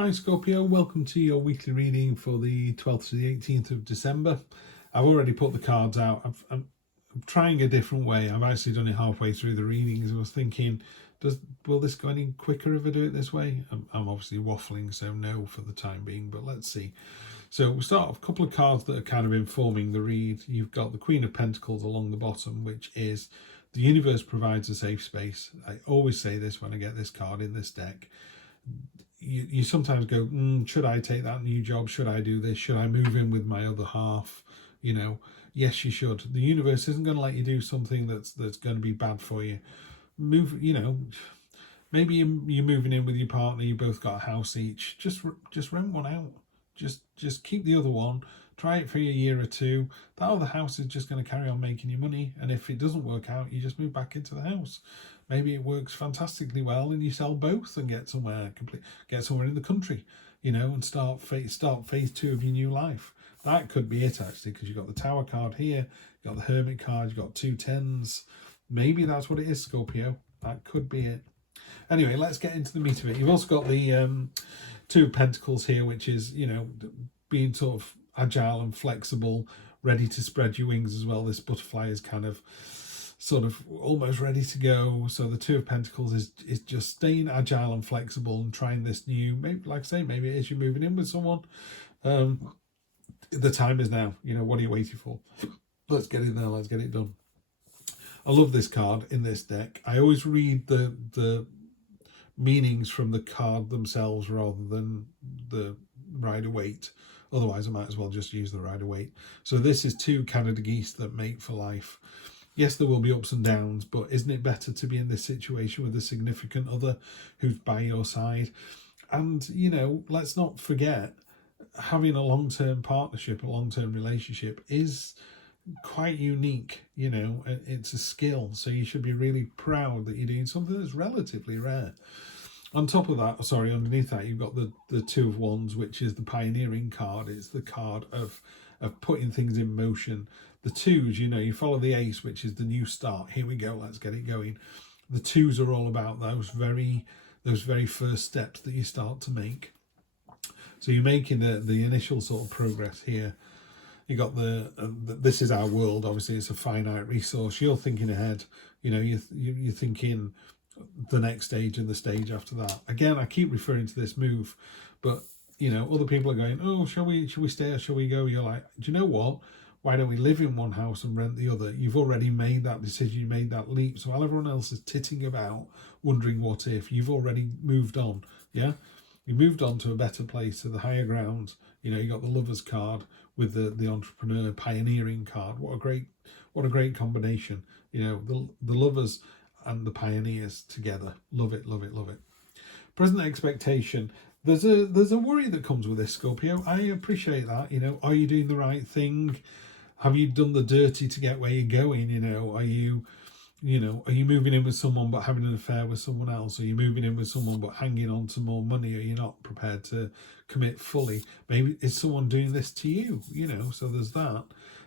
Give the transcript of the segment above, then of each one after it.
Hi Scorpio, welcome to your weekly reading for the 12th to the 18th of December. I've already put the cards out. I'm trying a different way. I've actually done it halfway through the readings. I was thinking, will this go any quicker if I do it this way? I'm obviously waffling, so no for the time being, but let's see. So we'll start with a couple of cards that are kind of informing the read. You've got the Queen of Pentacles along the bottom, which is the universe provides a safe space. I always say this when I get this card in this deck. You sometimes go, should I take that new job? Should I do this? Should I move in with my other half? Yes, you should. The universe isn't going to let you do something that's going to be bad for you. Maybe you're moving in with your partner. You both got a house each. Just rent one out. Just keep the other one. Try it for a year or two. That other house is just going to carry on making you money. And if it doesn't work out, you just move back into the house. Maybe it works fantastically well and you sell both and get somewhere in the country, and start phase 2 of your new life. That could be it, actually, because you've got the Tower card here, you've got the Hermit card, you've got 2 10s. Maybe that's what it is, Scorpio. That could be it. Anyway, let's get into the meat of it. You've also got the 2 of Pentacles here, which is, being sort of agile and flexible, ready to spread your wings as well. This butterfly is kind of sort of almost ready to go. So the 2 of Pentacles is just staying agile and flexible and trying this new, maybe, like I say, maybe it is you're moving in with someone. The time is now. What are you waiting for? Let's get in there. Let's get it done. I love this card in this deck. I always read the meanings from the card themselves rather than the Rider-Waite. Otherwise, I might as well just use the Rider-Waite. So this is 2 Canada geese that mate for life. Yes, there will be ups and downs, but isn't it better to be in this situation with a significant other who's by your side? And, let's not forget, having a long-term partnership, a long-term relationship is quite unique. It's a skill. So you should be really proud that you're doing something that's relatively rare. On top of that, underneath that, you've got the 2 of Wands, which is the pioneering card. It's the card of putting things in motion. The 2s, you follow the ace, which is the new start. Here we go, let's get it going. The 2s are all about those very first steps that you start to make. So you're making the initial sort of progress here. You got this is our world. Obviously, it's a finite resource. You're thinking ahead. You're thinking the next stage and the stage after that. Again, I keep referring to this move, but other people are going, oh, shall we stay or shall we go? You're like, do you know what? Why don't we live in one house and rent the other? You've already made that decision. You made that leap. So while everyone else is titting about, wondering what if, you've already moved on. Yeah, you moved on to a better place, to the higher ground. You got the Lovers card with the entrepreneur pioneering card. What a great combination. The Lovers and the pioneers together. Love it, love it, love it. Present expectation. There's a worry that comes with this, Scorpio. I appreciate that. Are you doing the right thing? Have you done the dirty to get where you're going? Are you moving in with someone but having an affair with someone else? Are you moving in with someone but hanging on to more money? Are you not prepared to commit fully? Maybe is someone doing this to you? So there's that.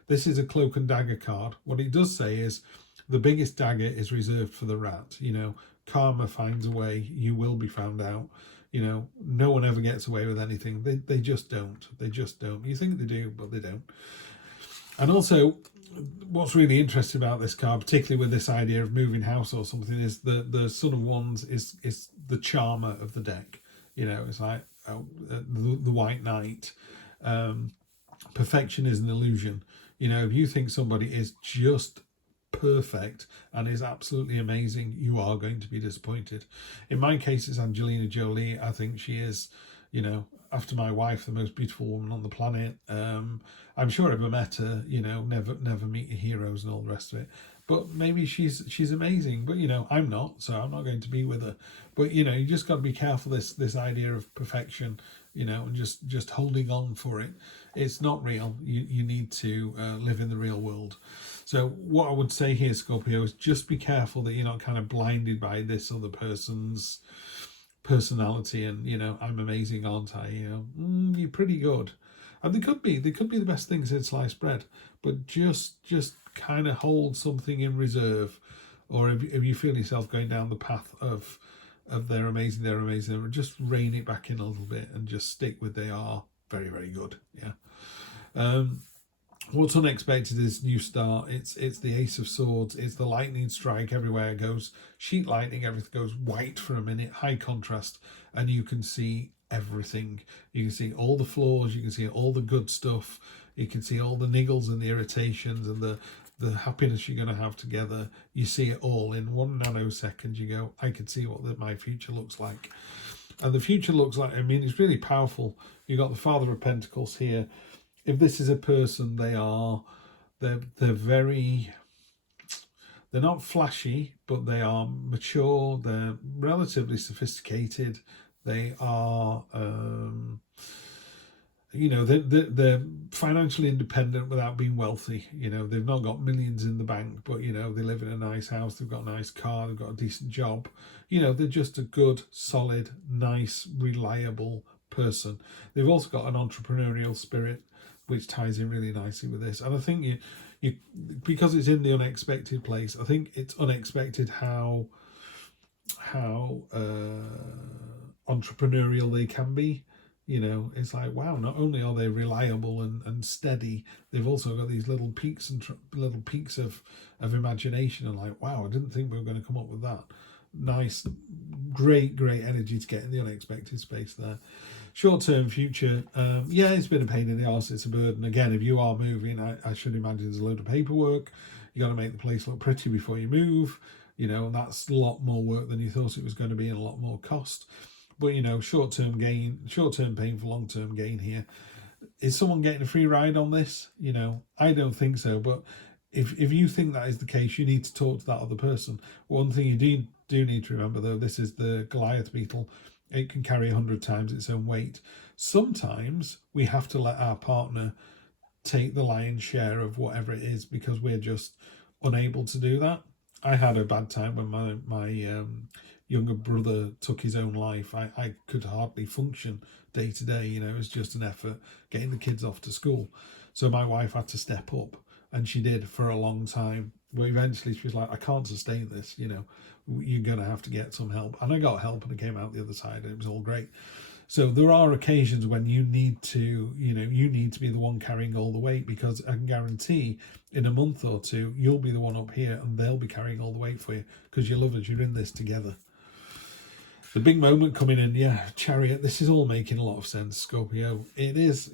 This is a cloak and dagger card. What it does say is the biggest dagger is reserved for the rat. Karma finds a way. You will be found out. No one ever gets away with anything. They just don't. They just don't. You think they do, but they don't. And also, what's really interesting about this card, particularly with this idea of moving house or something, is the Son of Wands is the charmer of the deck. It's like the White Knight. Perfection is an illusion. If you think somebody is just perfect and is absolutely amazing, you are going to be disappointed. In my case, it's Angelina Jolie. I think she is, after my wife, the most beautiful woman on the planet. I'm sure I've ever met her. Never meet your heroes and all the rest of it. But maybe she's amazing. But I'm not, so I'm not going to be with her. But you just got to be careful. This idea of perfection, and just holding on for it. It's not real. You need to live in the real world. So what I would say here, Scorpio, is just be careful that you're not kind of blinded by this other person's personality and, I'm amazing, aren't I? You're pretty good. And they could be the best things in sliced bread, but just kind of hold something in reserve. Or if you feel yourself going down the path of they're amazing, they're amazing, just rein it back in a little bit and just stick with they are very, very good. Yeah. What's unexpected is new start. It's the Ace of Swords. It's the lightning strike everywhere it goes. Sheet lightning, everything goes white for a minute, high contrast, and you can see everything. You can see all the flaws, you can see all the good stuff, you can see all the niggles and the irritations and the happiness you're going to have together. You see it all in 1 nanosecond. You go, I can see what my future looks like. And the future looks like, I mean, it's really powerful. You got the Father of Pentacles here. If this is a person, they're not flashy, but they are mature, they're relatively sophisticated, they are they're financially independent without being wealthy. They've not got millions in the bank, but they live in a nice house, they've got a nice car, they've got a decent job. They're just a good, solid, nice, reliable person. They've also got an entrepreneurial spirit, which ties in really nicely with this. And I think you because it's in the unexpected place, I think it's unexpected how entrepreneurial they can be. It's like, wow, not only are they reliable and steady, they've also got these little peaks and little peaks of imagination, and like, wow, I didn't think we were going to come up with that. Nice, great energy to get in the unexpected space there. Short-term future, it's been a pain in the arse, it's a burden. Again, if you are moving, I should imagine there's a load of paperwork. You got to make the place look pretty before you move. And that's a lot more work than you thought it was going to be and a lot more cost. But, short-term gain, short-term pain for long-term gain here. Is someone getting a free ride on this? I don't think so. But if you think that is the case, you need to talk to that other person. One thing you do need to remember, though, this is the Goliath beetle. It can carry 100 times its own weight. Sometimes we have to let our partner take the lion's share of whatever it is because we're just unable to do that. I had a bad time when my younger brother took his own life. I could hardly function day to day. It was just an effort getting the kids off to school. So my wife had to step up, and she did for a long time. But eventually she was like, I can't sustain this, you're going to have to get some help. And I got help and I came out the other side and it was all great. So there are occasions when you need to be the one carrying all the weight, because I can guarantee in a month or two, you'll be the one up here and they'll be carrying all the weight for you because you love us, you're in this together. The big moment coming in, Chariot. This is all making a lot of sense, Scorpio. It is,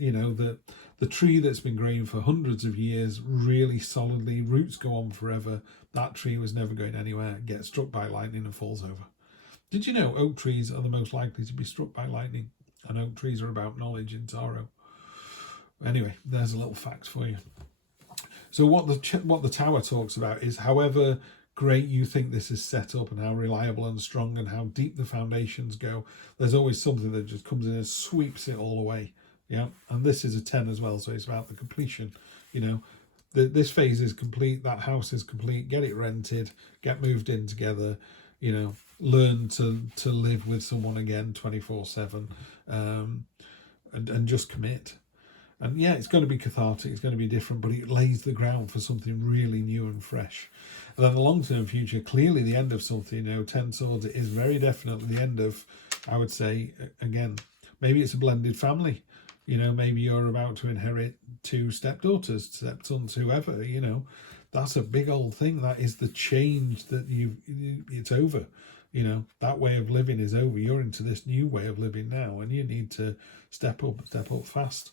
the tree that's been growing for hundreds of years, really solidly, roots go on forever. That tree was never going anywhere, gets struck by lightning and falls over. Did you know oak trees are the most likely to be struck by lightning? And oak trees are about knowledge in tarot. Anyway, there's a little fact for you. So what the tower talks about is, however great you think this is set up and how reliable and strong and how deep the foundations go, there's always something that just comes in and sweeps it all away. Yeah, and this is a 10 as well, so it's about the completion. This phase is complete, that house is complete, get it rented, get moved in together, learn to live with someone again 24/7, and just commit. And it's going to be cathartic, it's going to be different, but it lays the ground for something really new and fresh. And then the long-term future, clearly the end of something. 10 swords, it is very definitely the end of, I would say, again, maybe it's a blended family. Maybe you're about to inherit 2 stepdaughters, stepsons, whoever. That's a big old thing. That is the change that it's over. That way of living is over. You're into this new way of living now, and you need to step up fast.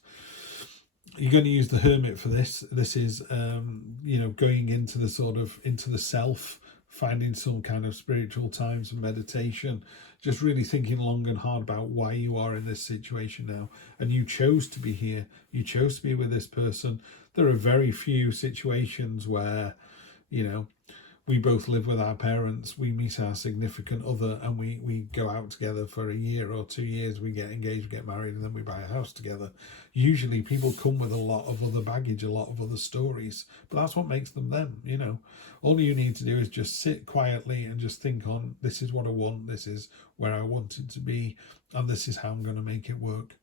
You're going to use the Hermit for this. This is, going into the self, finding some kind of spiritual time, some meditation, just really thinking long and hard about why you are in this situation now. And you chose to be here. You chose to be with this person. There are very few situations where, we both live with our parents, we meet our significant other, and we go out together for a year or 2 years, we get engaged, we get married, and then we buy a house together. Usually people come with a lot of other baggage, a lot of other stories, but that's what makes them them. All you need to do is just sit quietly and just think on, this is what I want, this is where I want it to be, and this is how I'm going to make it work.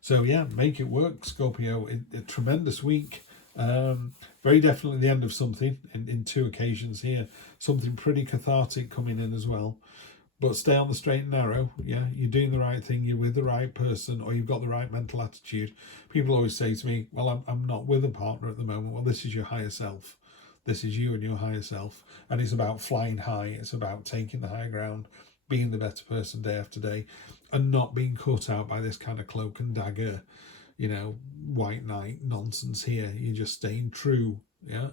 So make it work, Scorpio. A tremendous week. Very definitely the end of something in 2 occasions here. Something pretty cathartic coming in as well. but stay on the straight and narrow. Yeah, you're doing the right thing, you're with the right person, or you've got the right mental attitude. People always say to me, well, I'm not with a partner at the moment. Well, this is your higher self. This is you and your higher self. And it's about flying high. It's about taking the high ground, being the better person day after day, and not being caught out by this kind of cloak and dagger, white knight nonsense here. You're just staying true. Yeah.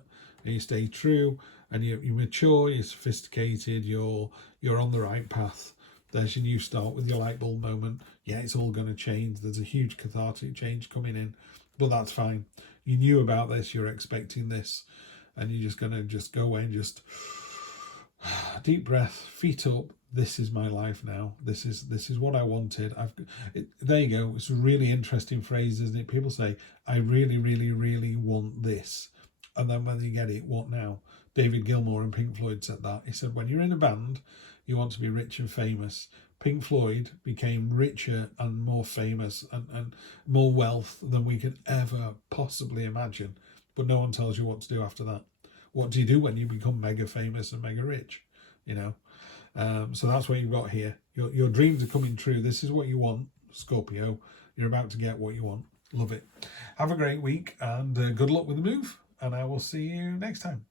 And you stay true, and you're mature, you're sophisticated, you're on the right path. There's your new start with your light bulb moment. Yeah, it's all going to change. There's a huge cathartic change coming in, but that's fine. You knew about this, you're expecting this, and you're just going to just go away and just deep breath, feet up. This is my life now. This is what I wanted. There you go. It's a really interesting phrase, isn't it? People say, I really, really, really want this. And then when you get it, what now? David Gilmour and Pink Floyd said that. He said, when you're in a band, you want to be rich and famous. Pink Floyd became richer and more famous and more wealth than we could ever possibly imagine. But no one tells you what to do after that. What do you do when you become mega famous and mega rich? So that's what you've got here. Your dreams are coming true. This is what you want, Scorpio. You're about to get what you want. Love it. Have a great week, and good luck with the move. And I will see you next time.